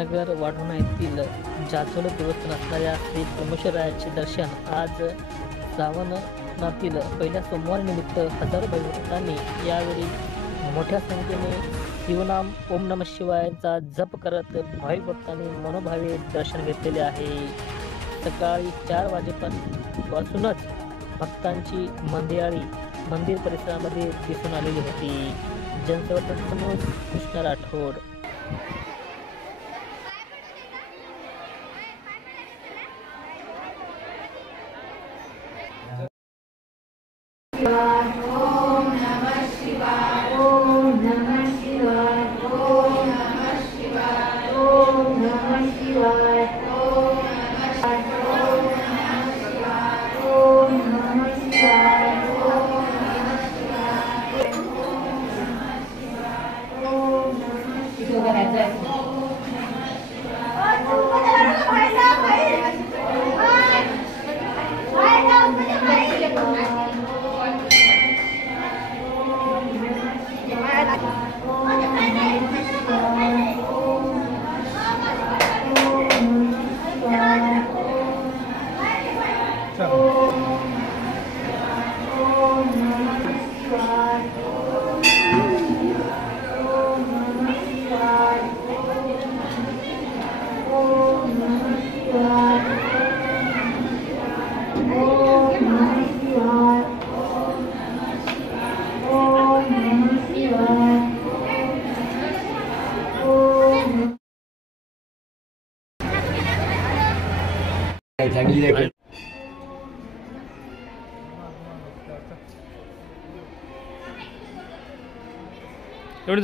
नगर वाढवणा येथील जाचोल देवस्थान असणाऱ्या श्री परमेश्वरायाचे दर्शन आज श्रावणातील पहिल्या सोमवारनिमित्त हजारो भक्तांनी यावेळी मोठ्या संख्येने शिवनाम ओम नमः शिवायचा जप करत भाविक भक्तांनी मनोभावे दर्शन घेतलेले आहे। सकाळी 4 वाजेपासूनच भक्तांची मंदिराळी मंदिर परिसरामध्ये दिसून आलेली होती। जनसंपर्क प्रमुख कृष्णा राठोड। ओम नमः शिवाय ओम नमः शिवाय ओम नमः शिवाय ओम नमः शिवाय ओम नमः शिवाय ओम नमः शिवाय ओम नमः शिवाय ओम नमः शिवाय चांगली आहे। एवढं